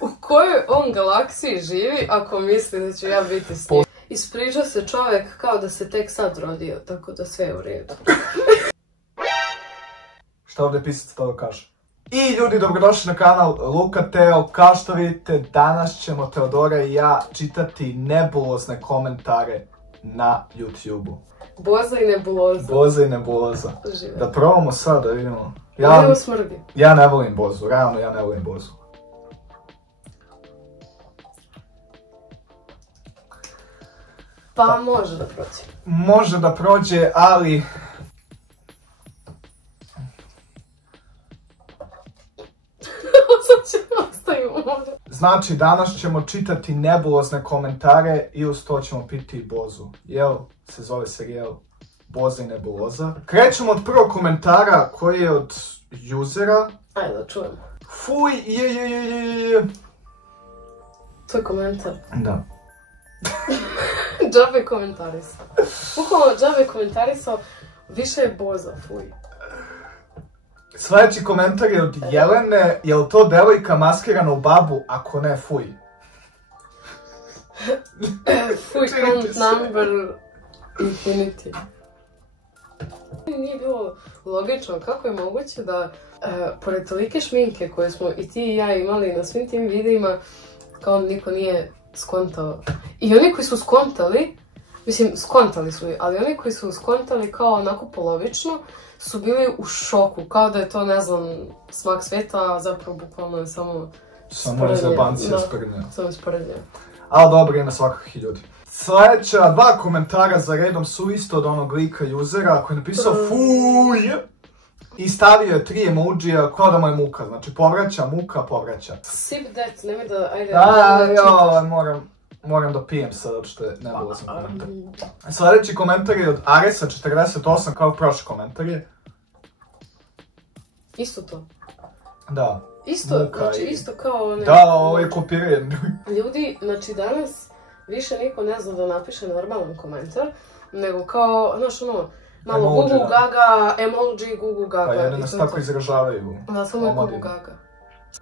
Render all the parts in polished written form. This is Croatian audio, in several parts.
u kojoj on galaksiji živi ako misli da ću ja biti s njim. Ispriča se čovjek kao da se tek sad rodio, tako da sve je u redu. Šta ovdje pisati to da kaže? I ljudi, dobrodošli na kanal Luka Teo. Kao što vidite, danas ćemo Teodora i ja čitati nebulozne komentare na YouTube-u. Boza i nebuloza. Boza i nebuloza. Žive. Da probamo sad da vidimo. Evo smrdi. Ja ne volim Bozu, realno ja ne volim Bozu. Pa može da prođe. Može da prođe, ali... Sad ćemo ostavimo ovdje. Znači, danas ćemo čitati nebulozne komentare i uz to ćemo piti Bozu. Jel, se zove serijal Boza i nebuloza. Krećemo od prvog komentara koji je od usera. Ajde da čujemo. Fuj, je. To je komentar. Da. Džabe komentarisao. Bukvalno džabe komentarisao, više je Boza, fuj. Sljedeći komentar je od Jelene. Je li to devojka maskirana u babu? Ako ne, fuj. Fuj, count number infinity. Nije bilo logično kako je moguće da, pored tolike šminke koje smo i ti i ja imali na svim tim videima, kao niko nije skontao. I oni koji su skontali, mislim, skontali su, ali oni koji su skontali kao onako polovično, su bili u šoku, kao da je to, ne znam, smak sveta, a zapravo bukvalno je samo zabancija sprednja. Samo sprednja. Ali dobro, ima svakakih ljudi. Sljedeća dva komentara za redom su isto od onog lika usera koji je napisao fuj i stavio je 3 emojija kao da mu je muka, znači povraća, muka, povraća. Sip that, nemoj da, ajde. Moram da pijem sad, zato što je nebulozan komentar. Sljedeći komentar je od Aresa 48, kao prošli komentar je. Isto to. Da. Isto, znači isto kao one... Da, ovo je kopiranje. Ljudi, znači danas više niko ne zna da napiše normalan komentar, nego kao, znaš ono, malo emoji, gugu gaga, emoji, gugu gaga. Pa jedno nas tako izražavaju. Da, samo je gugu gaga.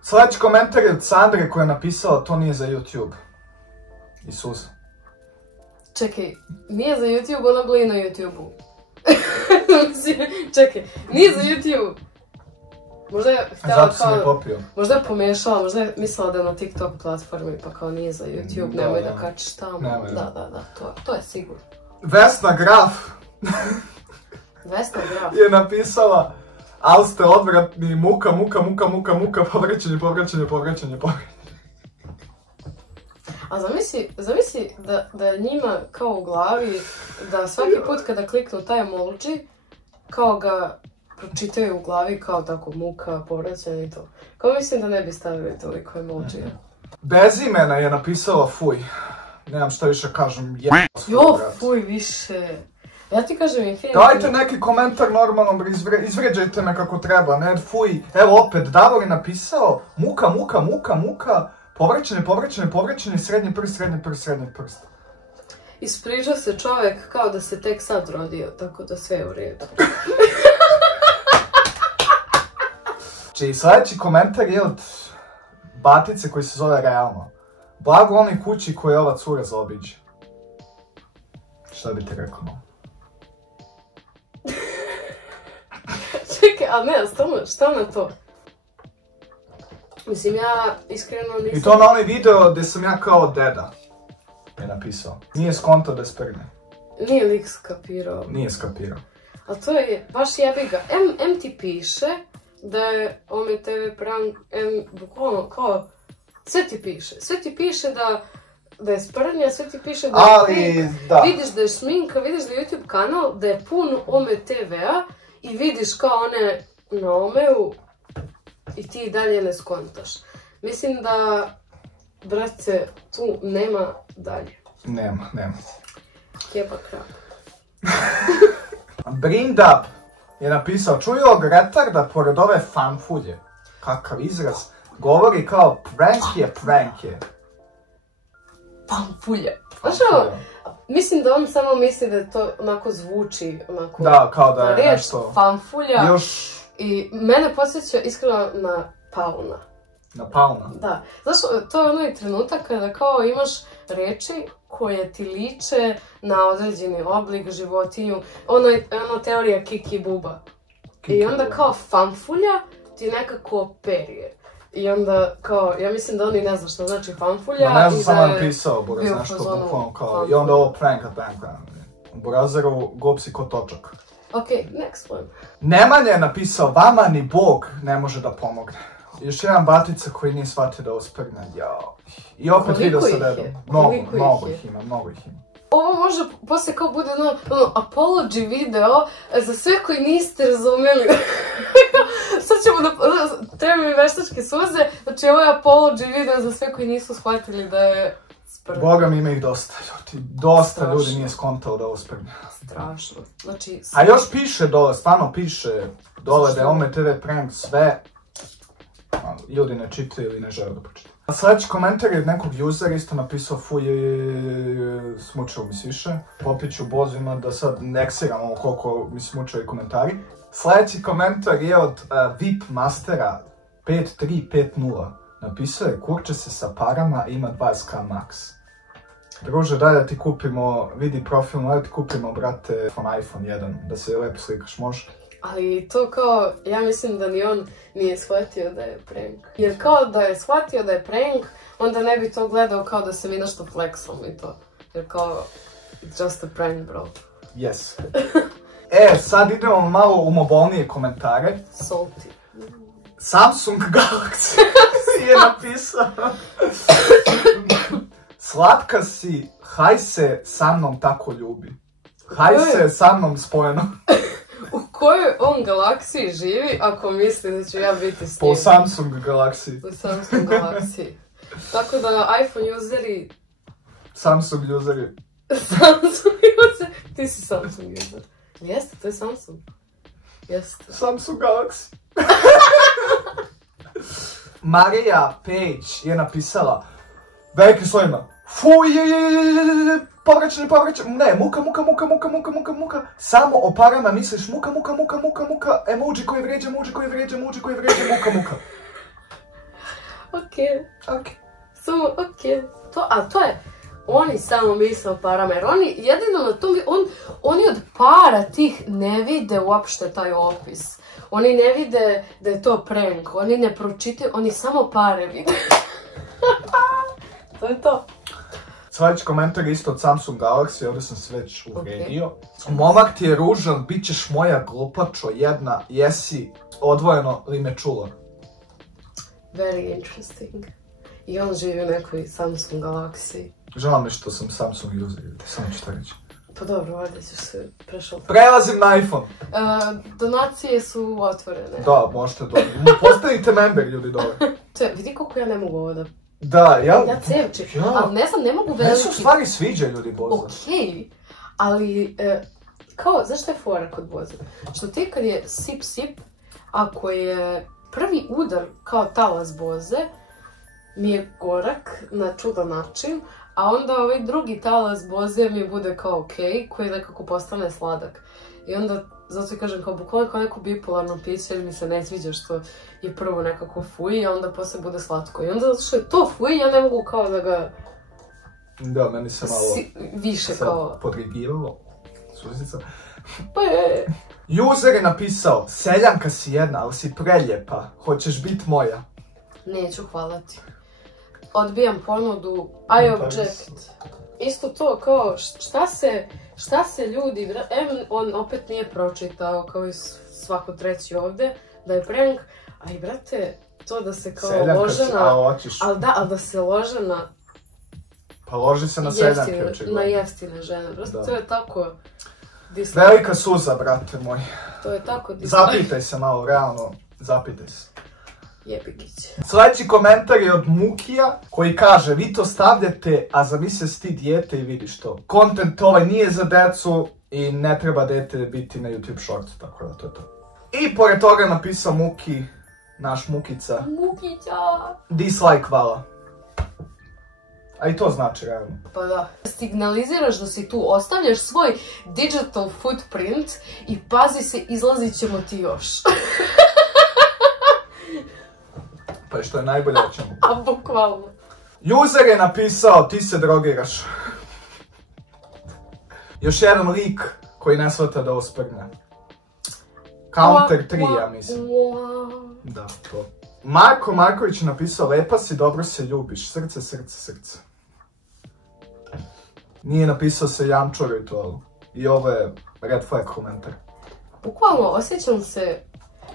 Sljedeći komentar je od Sandre koja je napisala to nije za YouTube. Isus. Čekaj, nije za YouTube, ona bila i na YouTube-u. Čekaj, nije za YouTube. Možda je htjela kao... Možda je pomiješala, možda je mislila da je na TikTok platformi, pa kao nije za YouTube, nemoj da kačiš tamo. Da, to je sigurno. Vesna Graf je napisala ali ste odvratni, muka, povraćanje. A zamisli da je njima kao u glavi, da svaki put kada kliknu taj emoji, kao ga pročitaju u glavi kao tako muka, povraćanje i to. Kao mislim da ne bi stavili toliko emojija. Bez imena je napisala fuj. Nemam šta više kažem. Jo, fuj više. Ja ti kažem infinity. Dajte neki komentar normalno, izvređajte me kako treba, ne fuj. Evo opet, Davor je napisao muka, povraćanje, srednji prst. Ispriča se čovjek kao da se tek sad rodio, tako da sve je u redu. Či sljedeći komentar je od Batice koji se zove realno. Blago onoj kući koju ova cura zaobiđe. Šta bi ti rekao? Čekaj, ali ne, šta na to? Mislim, ja iskreno nisam... I to na onaj video gdje sam ja kao deda je napisao. Nije skontao da je sprgne. Nije lik skapirao. Nije skapirao. A to je, baš jebi ga. M ti piše da je TV prank, bukvalno kao... Sve ti piše da je sprnja, sve ti piše da je prank. Da. Vidiš da je šminka, vidiš da je YouTube kanal, da je pun TV-a i vidiš kao one na Omeu i ti i dalje ne skontaš. Mislim da, brate, tu nema dalje. Nema. Kjeba krap. Brindap je napisao, čuju retarda pored ove fanfulje. Kakav izraz. Govori kao prank je. Fanfulje. Znaš ovo, mislim da on samo misli da to onako zvuči, onako... Da, kao da je nešto... Fanfulja. Još... I mene podsjeća iskreno na Pauna. Na palma. Da. Znaš, to je onaj trenutak kada kao imaš reči koje ti liče na određeni oblik, životinju. Ono teorija Kiki Buba. I onda kao fanfulja ti nekako perje. I onda kao, ja mislim da oni ne zna što znači fanfulja. Ma ne znam, samo napisao, Buraz, nešto bukvalno kao. I onda ovo pranka. Burazeru, gopsi ko točak. Ok, next one. Nemanja je napisao, vama ni Bog ne može da pomogne. Još jedan batica koji nije shvatio da osprgne. Jao. I opet video sa redom. Mnogo ih ima. Ovo može posle kao bude ono apology video za sve koji niste razumjeli. Sad ćemo da treba mi veštačke suze, znači ovo je apology video za sve koji nisu shvatili da je sprnja. Boga mi ima ih dosta ljudi. Dosta ljudi nije skontao da ovo sprnja. Strašno. Znači... A još piše dole, stvarno piše dole da je Ome TV prank sve. Ljudi ne čitaju ili ne žele da počitaju. Sljedeći komentar je od nekog usera isto napisao fuj, smučao mi se više. Popit ću bozima da sad ne eksiram ovo koliko mi smučaju komentari. Sljedeći komentar je od VIP Mastera 5350. Napisao je kurče se sa parama, ima 20k max. Druže, daj da ti kupimo, vidi profil, daj da ti kupimo, brate, iPhone 1, da se lepo slikaš, može? Ali to kao, ja mislim da ni on nije shvatio da je prank. Jer kao da je shvatio da je prank, onda ne bi to gledao kao da se mi nešto flexom i to. Jer kao, it's just a prank, bro. Yes. Sad idemo malo u mobilnije komentare. Salty. Samsung Galaxy je napisao. Slatka si, haj se sa mnom tako ljubi. Haj se sa mnom spojeno. U kojoj on galaksiji živi ako misli da ću ja biti s njim? Po Samsung Galaxy. Po Samsung Galaxy. Tako da iPhone useri... Samsung useri. Samsung user? Ti si Samsung user. Jeste, to je Samsung. Jeste. Samsung Galaxy. Marija Page je napisala velikim slovima fuj, povraćanje, ne, muka, samo o parama misliš muka, emoji koji vrijeđa, muka. Ok. Samo, ok. To je, oni samo misle o parama, jer oni jedino na tom, oni od para tih ne vide uopšte taj opis. Oni ne vide da je to prank, oni ne pročitaju, oni samo pare vide. To je to. Sljedeći komentar je isto od Samsung Galaxy, ovdje sam se već uvredio. Momak ti je ružan, bit ćeš moja glupačo jedna, jesi odvojeno li me čula? Very interesting. I on živi u nekoj Samsung Galaxy. Žao mi što sam Samsung user, samo ću to reći. Pa dobro, ovdje ćeš se prešao. Prelazim na iPhone. Donacije su otvorene. Da, možete dobro. Postavite member, ljudi, dole. Vidi koliko ja ne mogu ovo da... Da, ja cevčim, ali ne znam, ne mogu veliki... Ne su stvari sviđa, ljudi, Boza. Okej, ali, kao, znaš šta je fora kod Boza? Što ti kad je sip, ako je prvi udar kao talas Boze, mi je gorak na čudan način, a onda ovaj drugi talas Boze mi bude kao okej, koji nekako postane sladak. I onda, zato i kažem, kao bukvalno kao neko bipolarno piće, jer mi se ne sviđa što je prvo nekako fuj, a onda posle bude slatko. I onda zato što je to fuj, ja ne mogu kao da ga... Da, meni se malo... više kao... podrigiralo. Suzica. Pa je... User je napisao, seljanka si jedna, ali si preljepa, hoćeš bit moja? Neću, hvala ti. Odbijam ponudu, I object. Isto to, kao, šta se ljudi, on opet nije pročitao, kao i svako treći ovdje, da je prank, a i brate, to da se kao ali da se lože na... Pa loži se na seljanke, očigledno. Na jeftine žene, brate, to je tako... Velika suza, brate moj. To je tako... Zapitaj se malo, realno, zapitaj se. Jebikić. Sljedeći komentar je od Mukija koji kaže vi to stavljate, a zamisli si ti dijete i vidiš to. Content ovaj nije za decu i ne treba dete biti na YouTube Shorts, tako da to je to. I pored toga je napisao Muki, naš Mukica. Mukića! Dislike, hvala. A i to znači, realno. Pa da. Signaliziraš da si tu, ostavljaš svoj digital footprint i pazi se, izlazit ćemo ti još. Pa i što je najbolje o čemu. A bukvalno. User je napisao, ti se drogiraš. Još jedan lik koji ne shvata da ovo sprgne. Counter 3, ja mislim. Da, to. Marko Marković je napisao, lepa si, dobro se ljubiš, srce, srce, srce. Nije napisao se Jančo ritualu. I ovo je red flag komentar. Bukvalno, osjećam se,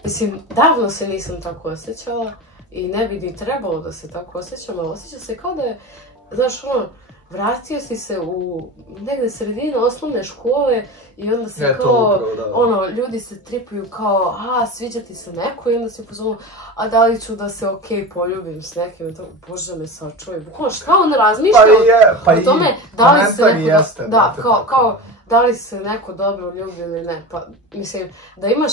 mislim, davno se nisam tako osjećala i ne bi ni trebalo da se tako osjećam, ali osjeća se kao da je, znaš, ono, vratio si se u negde sredinu osnovne škole i onda se kao, ono, ljudi se tripuju kao, sviđa ti se neko i onda si pozvano, a da li ću da se okej poljubim s nekim i to, bože me sačuvaj, bukvalno šta on razmišlja o tome, da li se neko, da, kao, da li se neko dobro ljubi ili ne, pa mislim, da imaš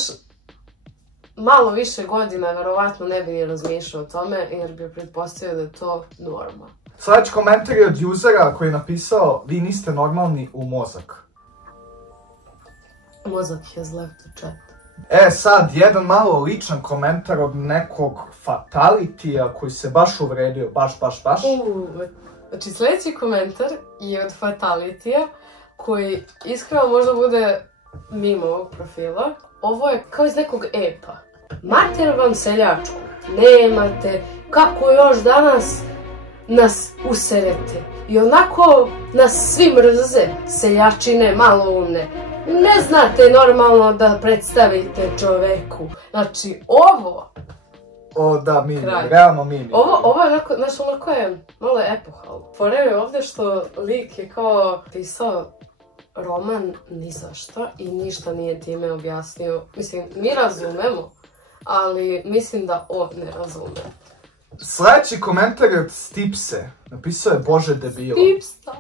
malo više godina, verovatno ne bi ni razmišljao o tome, jer bi pretpostavio da je to norma. Sljedeći komentar je od usera koji je napisao, vi niste normalni u mozak. Mozak has left the chat. Sad, jedan malo ličan komentar od nekog fatalitija koji se baš uvredio, baš. Znači, sljedeći komentar je od fatalitija koji iskreno možda bude mimo ovog profila. Ovo je kao iz nekog epa. Mater vam seljačku, nemate, kako još danas nas userete. I onako nas svi mrze, seljačine maloumne. Ne znate normalno da predstavite čoveku. Znači, ovo... O, da, mini, realno mini. Ovo je onako, znaš, onako je malo epohalno. Fore je ovdje što lik je kao pisao roman ni za šta i ništa nije time objasnio. Mislim, mi razumemo, ali mislim da on ne razume. Sljedeći komentar je od Stipse. Napisao je Bože debila. Stipsa.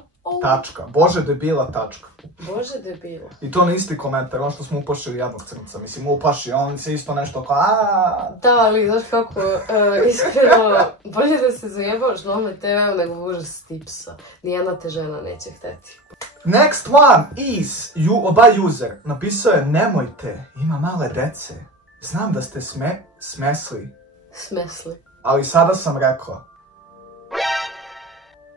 Tačka. Bože debila, tačka. Bože debila. I to ne isti komentar, ono što smo uplašili jednog crnca. Mislim, uplaši, on se isto nešto kao Da, ali znaš kako, iskreno, bolje da se zajebavaš na ovome TV-u nego Bože Stipsa. Nijedna te žena neće hteti. Next one is, by user, napisao je nemojte, ima male dece. Znam da ste smesli. Smesli. Ali sada sam rekla.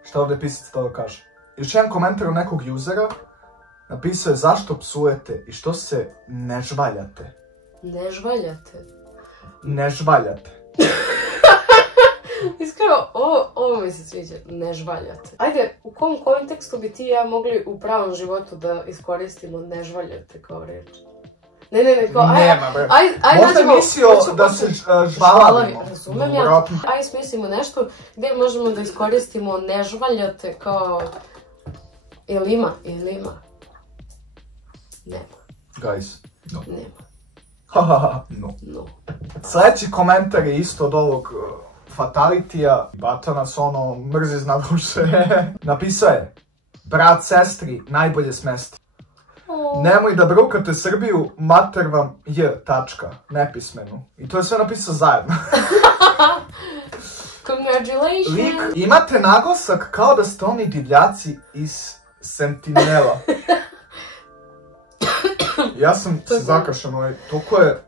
Šta ovdje pisac to kaže? Još jedan komentar od nekog usera. Napisao je zašto psujete i što se ne žvaljate. Ne žvaljate? Ne žvaljate. Iskreno, ovo mi se sviđa, ne žvaljate. Ajde, u kom kontekstu bi ti i ja mogli u pravom životu da iskoristimo ne žvaljate kao reč? Ne, kao, možda mislio da se žvalavimo. Razumem ja. Ajde smislimo nešto gdje možemo da iskoristimo ne žvaljate kao... Ili ima? Nema. Guys, no. Nema. Hahaha, no. Sljedeći komentar je isto od ovog fatalitija. Bata nas ono mrzi zna duše. Napisao je, brat sestri najbolje smesti. Nemoj da brukate Srbiju, mater vam je, tačka, nepismenu. I to je sve napisao zajedno. Congratulations! Lik, imate naglasak kao da ste oni divljaci iz Sentinela. Ja sam se zakašao, toliko je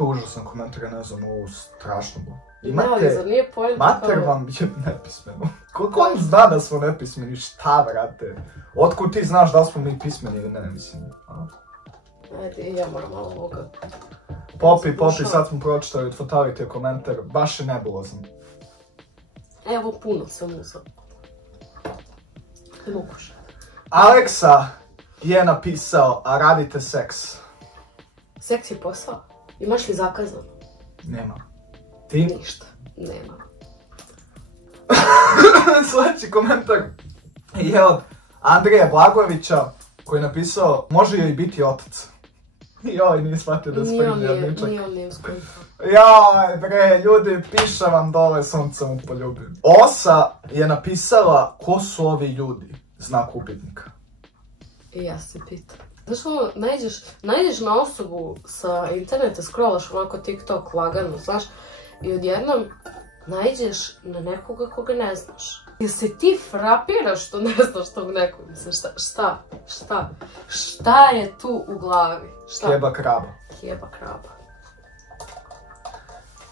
užasan komentar, ja ne znam, ovo strašno bilo. Imate, mater vam je nepismeno. Koliko on zna da smo nepismeni, šta vrate? Otkud ti znaš da li smo mi pismeni ili ne, mislim. Ajde, i ja moram malo ovoga. Popi, sad smo pročitali od Fatalitija komentar, baš je nebulozan. Evo, puno sam uzao. Ne mogu še. Aleksa je napisao, a radite seks. Seks je posao? Imaš li zakazano? Nema. Ti? Ništa, nema. Sljedeći komentar je od Andreja Blagojevića koji je napisao, može joj biti otac. Joj, nije shvatio da spremlja jedničak. Nije on nije skontao. Joj, bre, ljudi, piše vam dole, suncem mu poljubim. Osa je napisala, ko su ovi ljudi? Znak upitnika. I ja se pitam. Znaš ono, najdeš na osobu sa interneta, scrollaš onako TikTok lagano, znaš, i odjednom najdeš na nekoga koga ne znaš. Jel se ti frapiraš što ne znaš tog nekog? Mislim, šta je tu u glavi? Keba kraba. Keba kraba.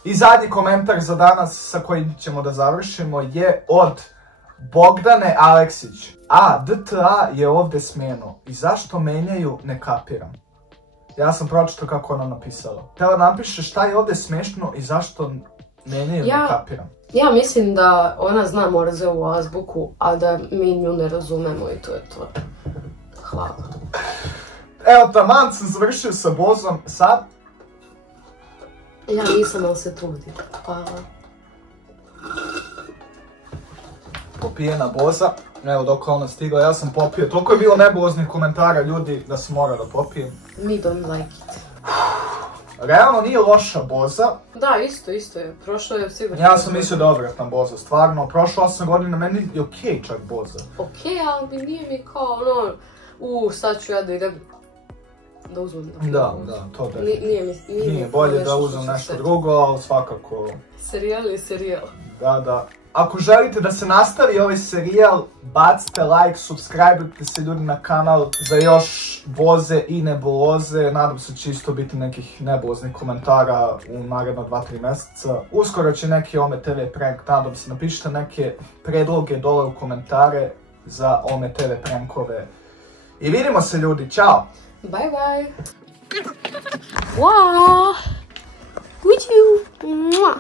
I zadnji komentar za danas sa kojim ćemo da završimo je od Bogdane Aleksić. DTA je ovdje smijeno. I zašto menjaju, ne kapiram. Ja sam pročitao kako ona napisala. Htjela napiše šta je ovdje smiješno i zašto menjaju, ne kapiram. Ja mislim da ona zna Morzeovu azbuku, a da mi nju ne razumemo i to je to. Hvala. Evo, taman sam završio sa Bozom, sad. Ja nisam, ali se trudim. Hvala. Popijena Boza. Evo, dok ona stigla, ja sam popio. Toliko je bilo nebuloznih komentara ljudi da sam morao da popijem. Me don't like it. Realno nije loša Boza. Da, isto je. Prošlo je sigurno. Ja sam mislio da je odvratna Boza, stvarno. Prošlo 8 godina, meni je okej čak Boza. Okej, ali nije mi kao ono, sad ću ja da idem da uzmem. Da, to da. Nije bolje da uzmem nešto drugo, ali svakako. Serijal. Da. Ako želite da se nastavi ovaj serijal, bacite like, subscribe-ujte se ljudi na kanal za još Boze i nebuloze. Nadam se će isto biti nekih nebuloznih komentara u naredno 2-3 mjeseca. Uskoro će neki Ome TV prank, nadam se. Napišite neke predloge dole u komentare za Ome TV prankove. I vidimo se ljudi, čao! Bye bye! Wow! Would you?